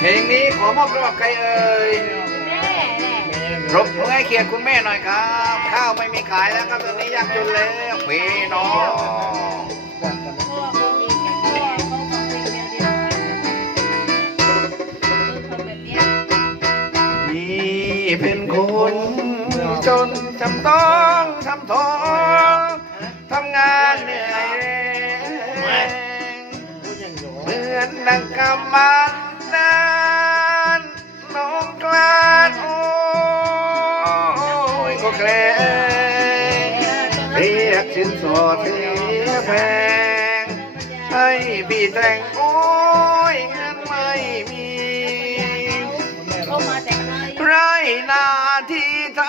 เพลงนี้ขอมอบสำหรับใครเอ่ยแม่แหละรบมือให้เกียรติคุณแม่หน่อยครับ ข้าวไม่มีขายแล้วครับตอนนี้ยากจนแล้วพี่น้องพ่อเขามีแต่พ่อเขาบอกเพลงเดียวเดียวคือคนแบบเนี้ยพี่เป็นคนจนจำต้องทำทองทำงานเหนื่อยแรงเหมือนดังกำมันนาน กสินสอดเสียแพงให้พี่แต่งโอ้ยเงินไม่มีเขามาแต่ไกลไรหน้าที่ท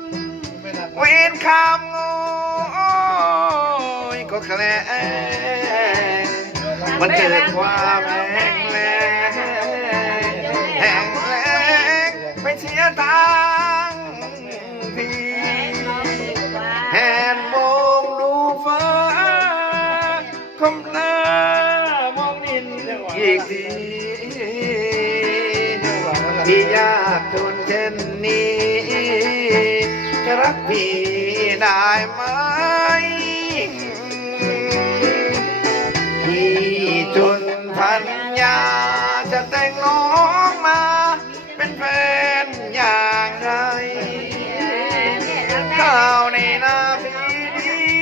ำเวรคำโง่ยก็แคลงมันเกิดความแห้งแล้ง กทีที่ยากจนเช่นนี้ จะรักพี่ได้ไหมพี่จนพันยาจะแต่งน้องมา เป็นแฟนอย่างไรข้าวในนาพีนี้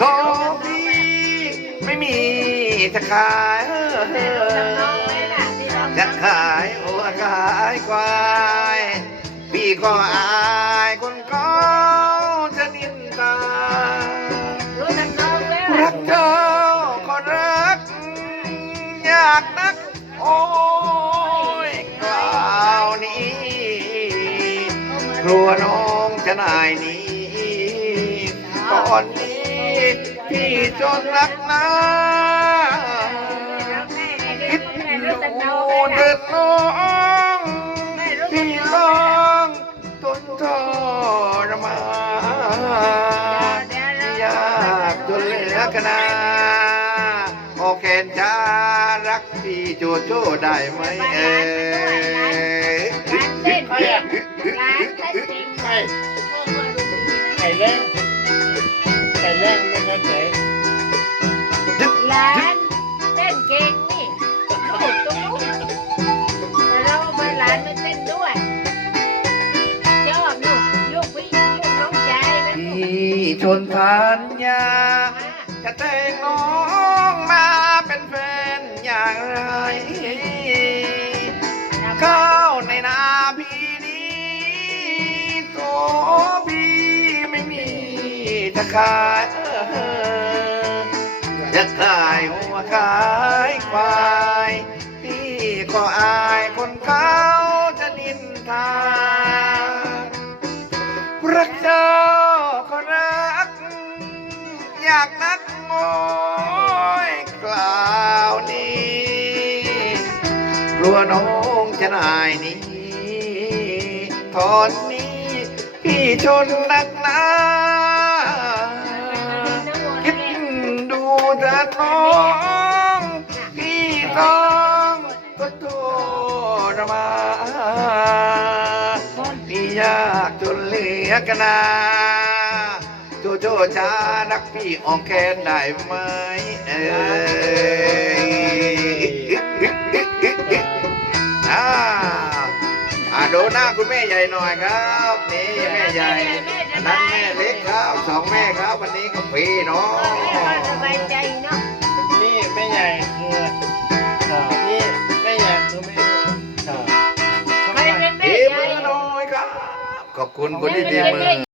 ทองพี่ไม่มีจะขาย จะขายโอ้ขายควายพี่ก็อายคนเขาจะนินตารักน้องแล้วรักเธอก็รัก อยากนักโอ้ยกล่าวนี้กลัวน้องจะนายนี้ตอนนี้พี่จนรักนะ เถิดน้องพี่ลองทนทรมานอยากจนเหลือกันนะโอเคจะรักพี่โจโจ้ได้ไหมเอ่ยร้านเต้นเก่งร้านเต้นเก่ง ชนพันยาจะแต่งน้องมาเป็นแฟนอย่างไร ข้าวในนาพี่นี้โตพี่ไม่มีจะขายจะขายหัวขายควาย พี่ก็อายคนเขาจะนินทา อยากนักโมยกล่าวนี้กลัวน้องจะนายนี้ตอนนี้พี่ชนนักหนาคิดดูเถิดน้องพี่ต้องก็ทรมานพี่ยากจนเหลือกันนา จโจจะรักพี่ออกแคนได้ไหมเอ้ยอ่าอ่าดูหน้าคุณแม่ใหญ่หน่อยครับนี่แม่ใหญ่อันนั้นแม่เล็กครับสองแม่ครับวันนี้ก็พี่เนาะสบายใจเนาะนี่แม่ใหญ่คืออ่านี่แม่ใหญ่คือแม่อ่าใครเป็นแม่ดีใหญ่มือหน่อยครับขอบคุณคุณที่ดีมือ